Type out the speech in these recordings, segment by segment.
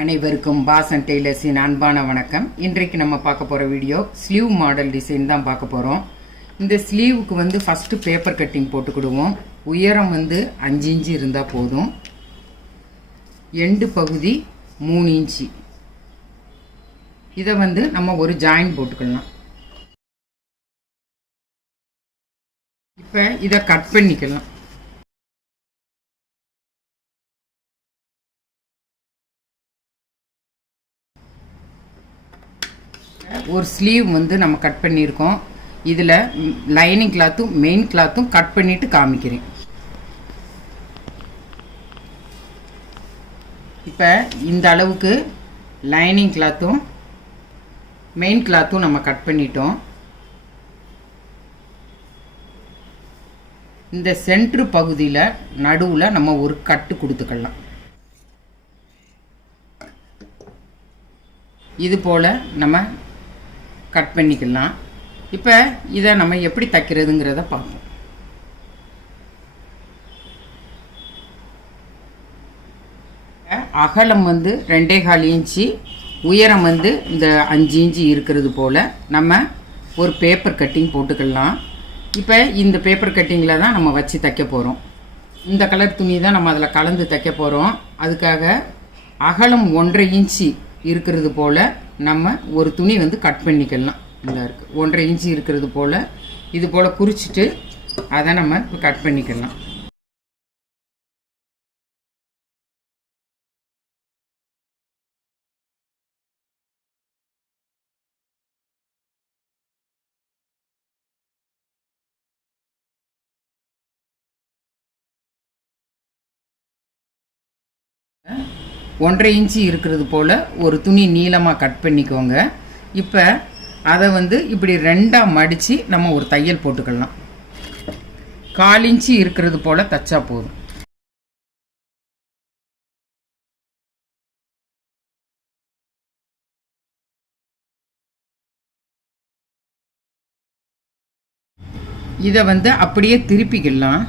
அனைவருக்கும் பாசன் டெய்லர்ஸின் அன்பான வணக்கம். இன்றைக்கு நம்ம பார்க்க போகிற வீடியோ ஸ்லீவ் மாடல் டிசைன் தான் பார்க்க போகிறோம். இந்த ஸ்லீவுக்கு வந்து ஃபஸ்ட்டு பேப்பர் கட்டிங் போட்டுக்கிடுவோம். உயரம் வந்து 5 இன்ச்சு இருந்தால் போதும். எண்டு பகுதி 3 இன்ச்சு. இதை வந்து நம்ம ஒரு ஜாயின் போட்டுக்கலாம். இப்போ இதை கட் பண்ணிக்கலாம். ஒரு ஸ்லீவ் வந்து நம்ம கட் பண்ணியிருக்கோம். இதில் லைனிங் கிளாத்தும் மெயின் கிளாத்தும் கட் பண்ணிவிட்டு காமிக்கிறேன். இப்போ இந்த அளவுக்கு லைனிங் கிளாத்தும் மெயின் கிளாத்தும் நம்ம கட் பண்ணிட்டோம். இந்த சென்ட்ரு பகுதியில் நடுவில் நம்ம ஒரு கட்டு கொடுத்துக்கலாம். இது போல் நம்ம கட் பண்ணிக்கலாம். இப்போ இதை நம்ம எப்படி தைக்கிறதுங்கிறத பார்ப்போம். அகலம் வந்து 2.25 இன்ச்சு, உயரம் வந்து இந்த 5 இன்ச்சு இருக்கிறது போல் நம்ம ஒரு பேப்பர் கட்டிங் போட்டுக்கலாம். இப்போ இந்த பேப்பர் கட்டிங்கில் தான் நம்ம வச்சு தைக்க போகிறோம். இந்த கலர் துணி தான் நம்ம அதில் கலந்து தைக்க போகிறோம். அதுக்காக அகலம் 1.5 இன்ச்சு இருக்கிறது போல் நம்ம ஒரு துணி வந்து கட் பண்ணிக்கலாம். இந்த இருக்குது 1.5 இன்ச்சு இருக்கிறது போல் இது போல் குறிச்சிட்டு அதை நம்ம இப்போ கட் பண்ணிக்கலாம். ஒன்றரை இன்ச்சு இருக்கிறது போல் ஒரு துணி நீளமாக கட் பண்ணிக்கோங்க. இப்போ அதை வந்து இப்படி ரெண்டாக மடித்து நம்ம ஒரு தையல் போட்டுக்கலாம். 1/4 இன்ச்சு இருக்கிறது போல் தைச்சா போதும். இதை வந்து அப்படியே திருப்பிக்கலாம்.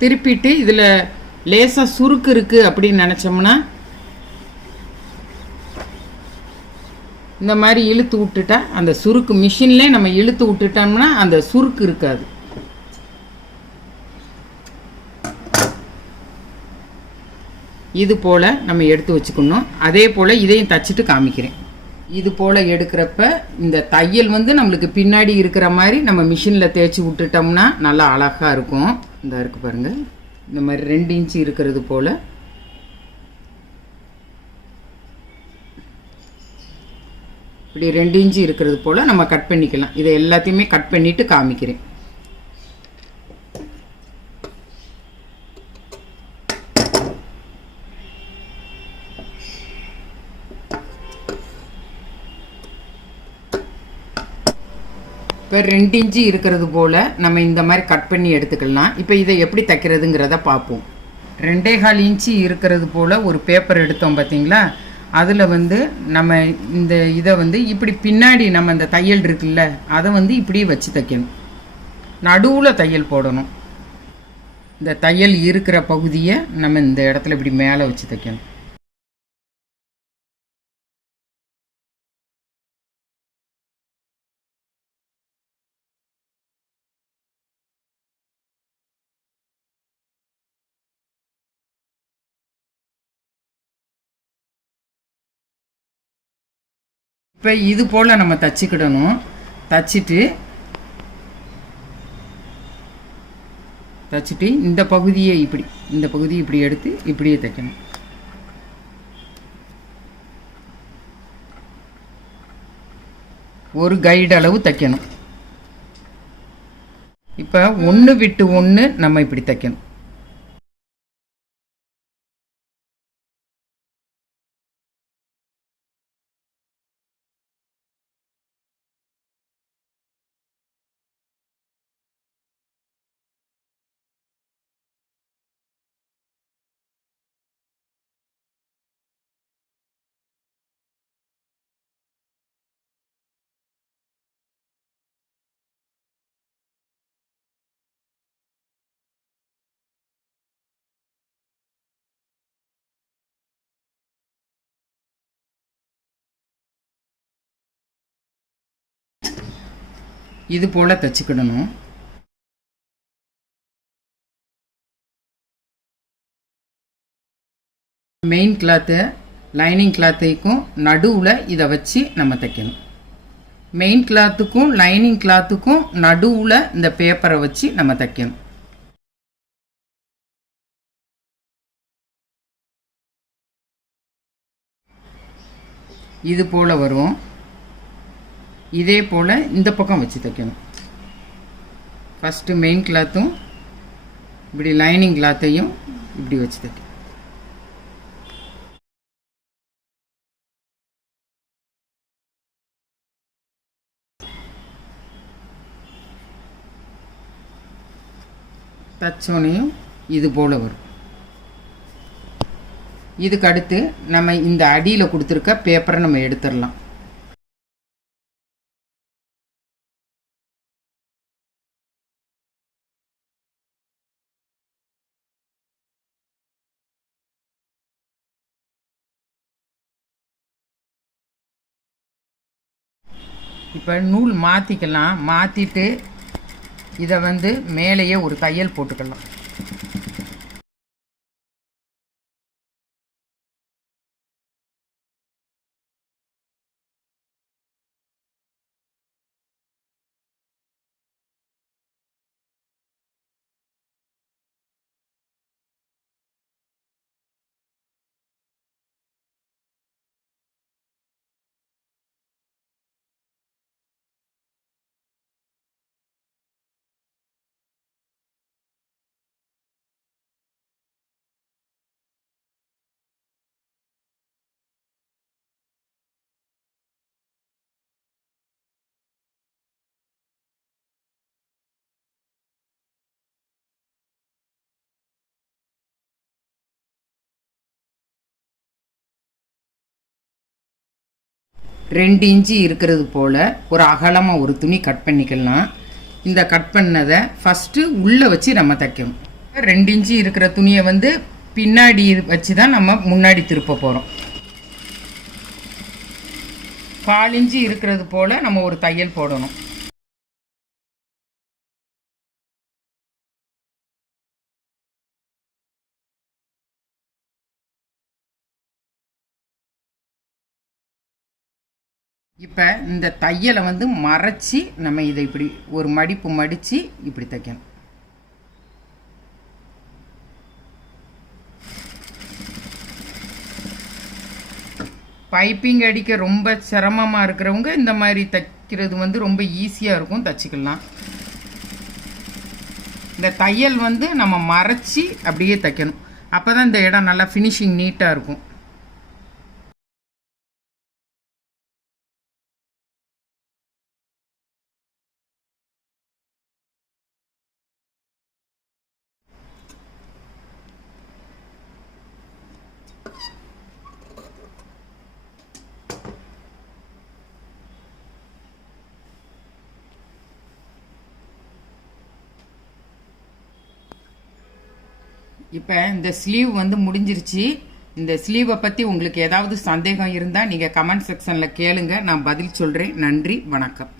திருப்பிட்டு இதில் லேசாக சுருக்கு இருக்குது அப்படின்னு நினச்சோம்னா இந்த மாதிரி இழுத்து விட்டுட்டா அந்த சுருக்கு மிஷின்லேயே நம்ம இழுத்து விட்டுட்டோம்னா அந்த சுருக்கு இருக்காது. இது போல் நம்ம எடுத்து வச்சுக்கணும். அதே போல் இதையும் தச்சுட்டு காமிக்கிறேன். இது போல் எடுக்கிறப்ப இந்த தையல் வந்து நம்மளுக்கு பின்னாடி இருக்கிற மாதிரி நம்ம மிஷினில் தேய்ச்சி விட்டுட்டோம்னா நல்லா அழகாக இருக்கும். இந்த இருக்குது பாருங்கள், இந்த மாதிரி 2 இன்ச்சு இருக்கிறது போல் இப்படி 2 இன்ச்சு இருக்கிறது போல் நம்ம கட் பண்ணிக்கலாம். இதை எல்லாத்தையுமே கட் பண்ணிவிட்டு காமிக்கிறேன். இப்போ 2 இன்ச்சு இருக்கிறது போல் நம்ம இந்த மாதிரி கட் பண்ணி எடுத்துக்கலாம். இப்போ இதை எப்படி தைக்கிறதுங்கிறத பார்ப்போம். 2.25 இன்ச்சு இருக்கிறது போல் ஒரு பேப்பர் எடுத்தோம் பார்த்தீங்களா, அதில் வந்து நம்ம இந்த இதை வந்து இப்படி பின்னாடி நம்ம இந்த தையல் இருக்குல்ல அதை வந்து இப்படி வச்சு தைக்கணும். நடுவில் தையல் போடணும். இந்த தையல் இருக்கிற பகுதியை நம்ம இந்த இடத்துல இப்படி மேலே வச்சு தைக்கணும். இப்போ இது போல் நம்ம தச்சுக்கிடணும். தச்சுட்டு இந்த பகுதியை இப்படி எடுத்து இப்படியே தைக்கணும். ஒரு கைடு அளவு தைக்கணும். இப்போ 1 விட்டு 1 நம்ம இப்படி தைக்கணும். இது போல் தைச்சிக்கிடணும். மெயின் கிளாத்து லைனிங் கிளாத்தைக்கும் நடுவில் இதை வச்சு நம்ம தைக்கணும். மெயின் கிளாத்துக்கும் லைனிங் கிளாத்துக்கும் நடுவில் இந்த பேப்பரை வச்சு நம்ம தைக்கணும். இது போல் வரும். இதே போல் இந்த பக்கம் வச்சு தைக்கணும். ஃபஸ்ட்டு மெயின் கிளாத்தும் இப்படி லைனிங் கிளாத்தையும் இப்படி வச்சு தைக்கணும். தச்சோனையும் இது போல் வரும். இதுக்கு அடுத்து நம்ம இந்த அடியில் கொடுத்துருக்க பேப்பரை நம்ம எடுத்துடலாம். இப்போ நூல் மாற்றிக்கலாம். மாற்றிட்டு இதை மேலேயே ஒரு தையல் போட்டுக்கலாம். ரெண்டு இன்ச்சு இருக்கிறது போல் ஒரு அகலமாக ஒரு துணி கட் பண்ணிக்கலாம். இந்த கட் பண்ணதை ஃபஸ்ட்டு உள்ளே வச்சு நம்ம தைக்கணும். 2 இன்ச்சு இருக்கிற துணியை பின்னாடி வச்சு தான் நம்ம முன்னாடி திருப்ப போகிறோம். 1/4 இன்ச்சு இருக்கிறது போல் நம்ம ஒரு தையல் போடணும். இப்போ இந்த தையலை மறைச்சி நம்ம இதை இப்படி ஒரு மடிப்பு மடித்து இப்படி தைக்கணும். பைப்பிங் அடிக்க ரொம்ப சிரமமாக இருக்கிறவங்க இந்த மாதிரி தைக்கிறது ரொம்ப ஈஸியாக இருக்கும், தைச்சிக்கலாம். இந்த தையல் நம்ம மறைச்சி அப்படியே தைக்கணும். அப்போ தான் இந்த இடம் நல்லா ஃபினிஷிங் நீட்டாக இருக்கும். இப்போ இந்த ஸ்லீவ் முடிஞ்சிருச்சு. இந்த ஸ்லீவை பற்றி உங்களுக்கு ஏதாவது சந்தேகம் இருந்தால் நீங்கள் கமெண்ட் செக்ஷனில் கேளுங்க, நான் பதில் சொல்கிறேன். நன்றி, வணக்கம்.